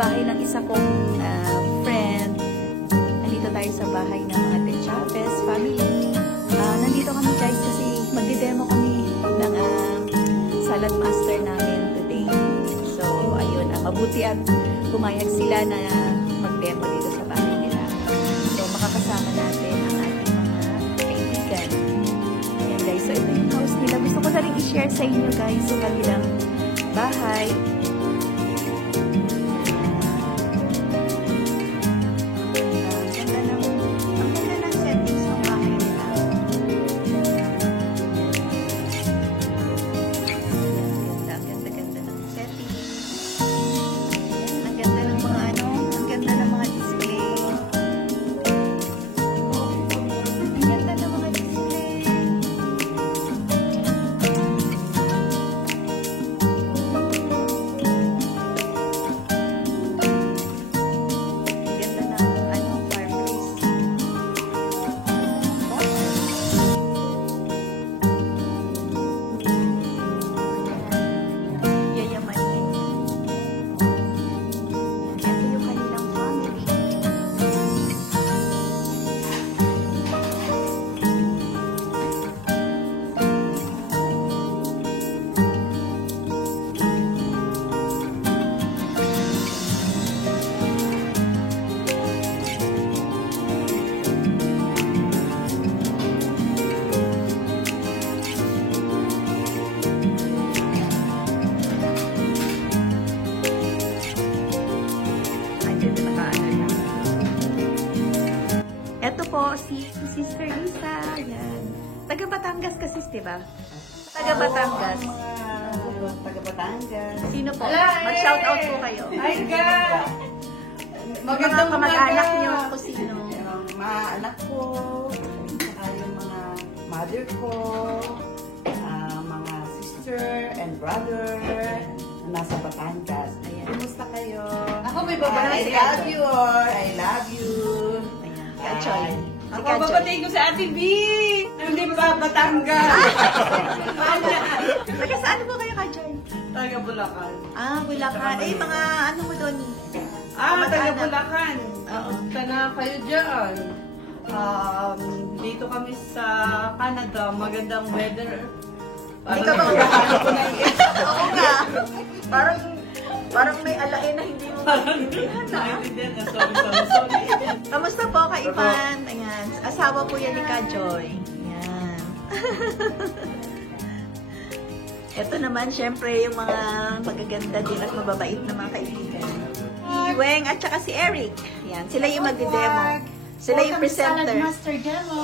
bahay ng isa kong friend. Nandito tayo sa bahay ng mga De Chavez family. Nandito kami guys kasi magdi-demo kami ng salad master namin today. So, ayun, mabuti at pumayag sila na mag-demo dito sa bahay nila. So, makakasama natin ang ating mga kaibigan. Ayan guys, so ito yung house nila. Gusto ko na rin i-share sa inyo guys yung kanilang bahay. Ito po, si Sister Lisa. Yan. Taga Batangas ka, sis, diba? Taga Batangas. Taga Batangas. Sino po? Mag-shoutout po kayo. Hi, God! Magandang kamag-anak niyo kung sino. Yung mga anak ko, saka yung mga mother ko, mga sister and brother na nasa Batangas. Ayan. Kumusta kayo? Ako may babala I si love Ate. you all. I love you. Kachoy. Ako babatiin ko si Ate B. Hindi pa Batangas. Taga saan po kayo, Kachoy? Taga Bulacan. Bulacan. Eh, mga ano mo doon? Taga Bulacan. Oo. Punta na kayo dyan. Dito kami sa Canada. Magandang weather. Hindi ka ba Oo nga. Parang may alain na hindi mo maintindihan na. Sorry. Kamusta po, Kaipan? Ayan. Asawa po yan ni Kajoy. Ayan. Ito naman, syempre, yung mga magaganda din at mababait na mga kaibigan. Si Weng at saka si Eric. Ayan. Sila yung magde-demo. Sila yung presenter. Salad Master Demo.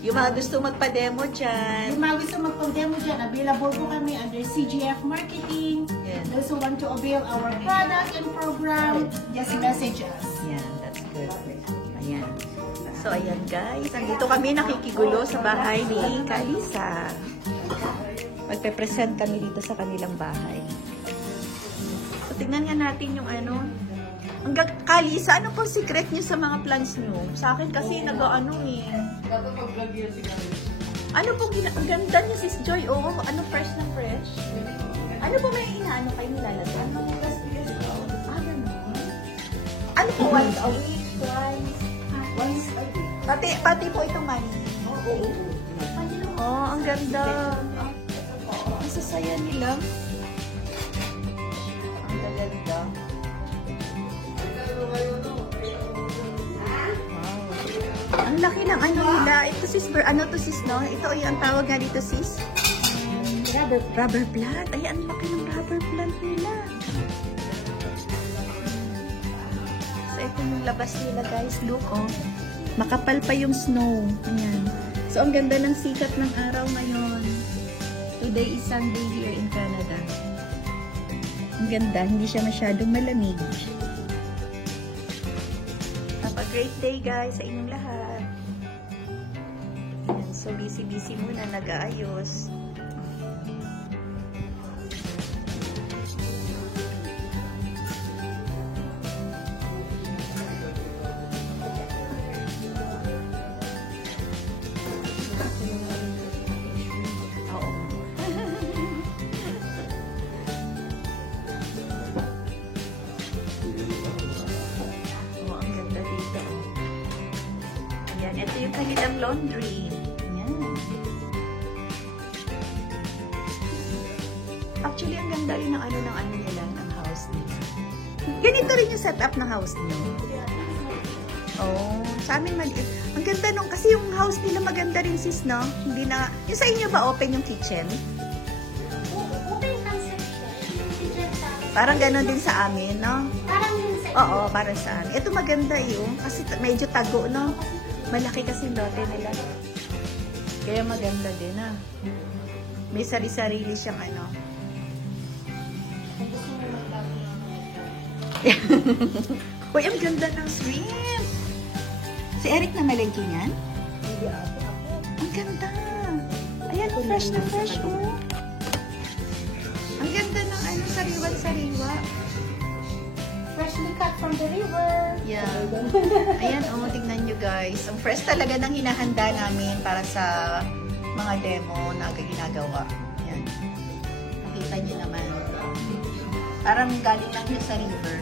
Yung mga gusto magpa-demo dyan. Yung mga gusto magpag-demo dyan, available po kami under CGF Marketing. Yes. Those who want to avail our product and program, just message us. Ayan, that's good. Ayan. So, ayan guys. Andito kami nakikigulo sa bahay ni Kalisa. Magpe-present kami dito sa kanilang bahay. So, tingnan nga natin yung ano. Kalisa, ano po secret niyo sa mga plants niyo? Sa akin kasi nag-ano eh. Dapat mag-vlog yun si Kami. Ano po, ang ganda niya sis Joy. Oo, ano fresh na fresh. Ano po may inaano kayo nilalagyan? Ganun. Ano po, once a week, twice? Once a week. Pati po itong money. Oo. Oh, ang ganda. Ang sasaya nila. Ang ganda. Wow. Ang laki ng ano nila. Ito sis, ano to sis, no? Ito yung ang tawag nga dito sis. Rubber plant. Ay, ang laki ng rubber plant nila. So, ito yung labas nila guys. Look, oh. Makapal pa yung snow. Ayan. So, ang ganda ng sikat ng araw ngayon. Today is Sunday here in Canada. Ang ganda. Hindi siya masyadong malamig. Have a great day guys sa inyong lahat. Ayan. So, busy-busy muna. Nag-aayos. kanilang laundry. Ayan. Actually, ang ganda rin ng ano nila, ng house nila. Ganito rin yung setup ng house niyo. Oh, sa amin maliit. Ang ganda nung, kasi yung house nila maganda rin sis, no? Hindi na, yung sa inyo ba open yung kitchen? Open concept siya. Yung kitchen sa akin. Parang ganon din sa amin, no? Parang yung sa Oo, parang sa amin. Ito maganda yun, kasi medyo tago, no? Malaki kasi yung lote nila. Kaya maganda din, ah. May sari-sarili siyang ano. Kung gusto mo magbago ng Uy, ang ganda ng shrimp! Si Eric na malengke niyan? Hindi ako. Ang ganda! Ayan, fresh na fresh, oh. Ang ganda ng ano, sariwan-sariwa. Freshly cut from the river. Yeah. Ayan, oh, tingnan nyo guys. Ang fresh talaga ng hinahanda namin para sa mga demo na ginagawa. Ayan. Nakita nyo naman. Parang galing lang yun sa river.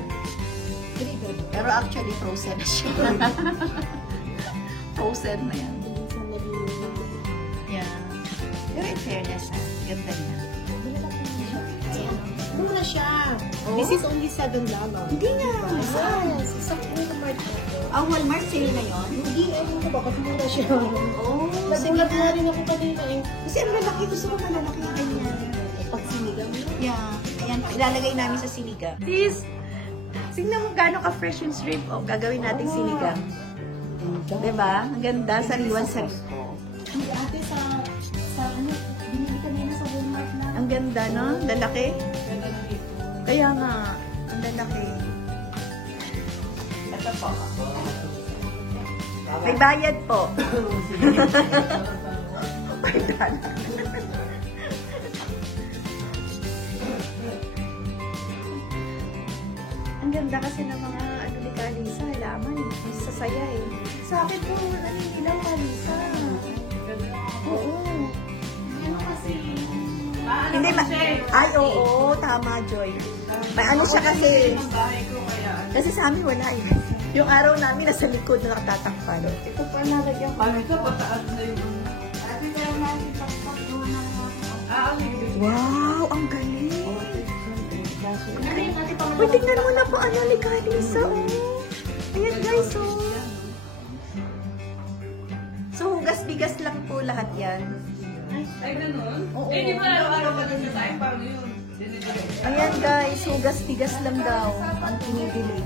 Pero actually, frozen siya. Frozen na yan. Yeah. Pero in fairness, ganda niya. Ano na siya? Oh? This is only $7. Hindi nga. Yes. Isang Walmart na ito. Walmart sale na yun? Hindi, ewan ko bakit mura siya. Oh, sige Nagulat na. nga rin ako kanina eh. Kasi ang lalaki, gusto ko malalaki na ganyan. Pag sinigang mo. Yeah. Ayan, ilalagay namin sa sinigang. Sis, tingnan mo gano'ng ka-fresh yung shrimp. Oh, gagawin natin sinigang. Diba? Ang ganda, sariwan-sariwa. Hindi ate sa ano, binili kanina sa Walmart na. Ang ganda, no? Lalaki. Kaya nga, ang lalaki. Ito po. May bayad po. Bayad. Ang ganda kasi ng mga ano ni Kalisa, halaman. Mas sasaya eh. Sa akin po, ano nilaw Kalisa. Oo. Ano kasi, Hindi ma... Ay, oo, tama, Joy. May ano siya kasi... Kasi sa amin wala eh. Yung araw namin nasa likod na nakatatakpan. Ito pa nalagyan ko. Ito, pataas na yung... Ate, kaya natin pagpagluwa ng mga... Wow, ang galing. ano yung ate pang Uy, tingnan mo na po ano ni Kalisa, oh. Ayan guys, oh. So, hugas-bigas lang po lahat yan. Ay, ganun? Oo. Eh, di ba araw-araw ka din sa tayo? Paano yun? Dinidili. Ayan guys, hugas-bigas lang daw ang pinibili.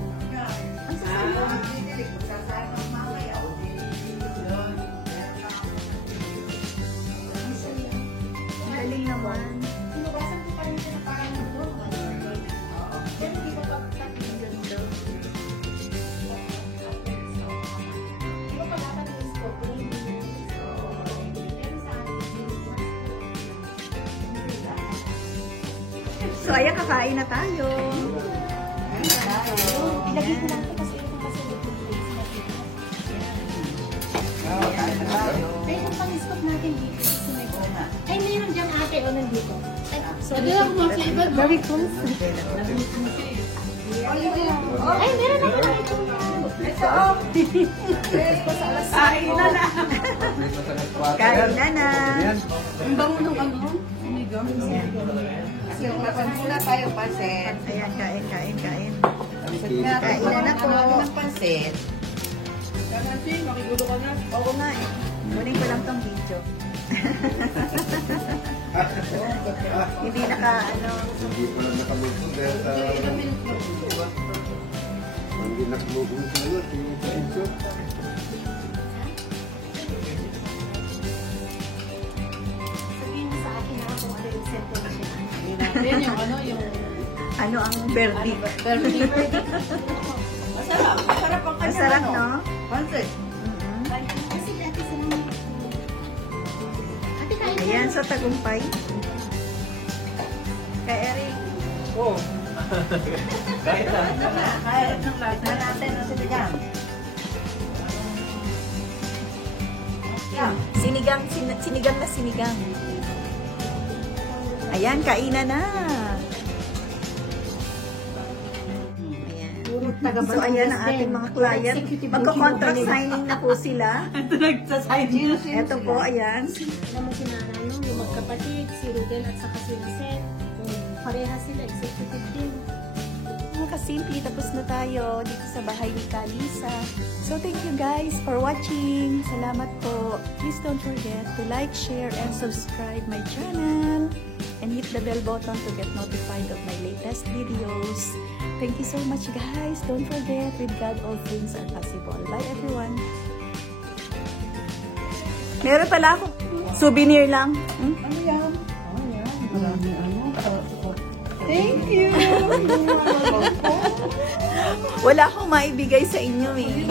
Ang sasaya. Ang saya. Ang galing naman. Sinubasan ko pa rin siya na parang doon. Pero hindi ko pa Ang ganda. Di ba pag-apat yung scope ko, hindi pero sa akin, So, ayan, kakain na tayo. ilagay ko lang ito kasi ito kasi yung place na dito. Kain na tayo. Ay, yung pang-scoop natin dito. Kasi may ay, mayroon dyan ate o nandito. So, Ito lang mga flavor, very cool. Ay, meron ako dito. Ay, na na. kain na na. Ang bango ng ano? Sinigang. Kasi muna tayo pansit. Ayan, kain. Kain na na po. ng pansit. Kasi, makigulo ka na. Oo nga eh. Kunin ko lang tong video. Hindi naka, ano, Hindi ko lang nakamove dahil sa... Hindi nakamove sa ano, sa intro. Sabihin mo sa akin na kung ano yung sentence niya. Yan yung ano, yung... ano ang verdict. Masarap. Masarap ang kanya. Masarap, no? Pansit. Kasi dati sila ate kain ka. Ayan, sa tagumpay. Kay Eric. Oo. Kahit na. Kahit ng lahat na natin ang sinigang. Sinigang na sinigang. Ayan, kainan na. Ayan. So, ayan ang ating mga client. Magko-contract signing na po sila. Ito nagsasign. Ito po, ayan. Alam mo si Nanay, no? Yung magkapatid, si Rudel at saka si Lisette. Pareha sila, executive din. Kasimple, tapos na tayo dito sa bahay ni Kalisa. So, thank you guys for watching. Salamat po. Please don't forget to like, share, and subscribe my channel. And hit the bell button to get notified of my latest videos. Thank you so much guys. Don't forget, with God all things are possible. Bye everyone. Meron pala ako. Souvenir lang. Hmm? Ano yan? Oh, yan. Marami ano. Thank you. Wala akong maibigay sa inyo eh.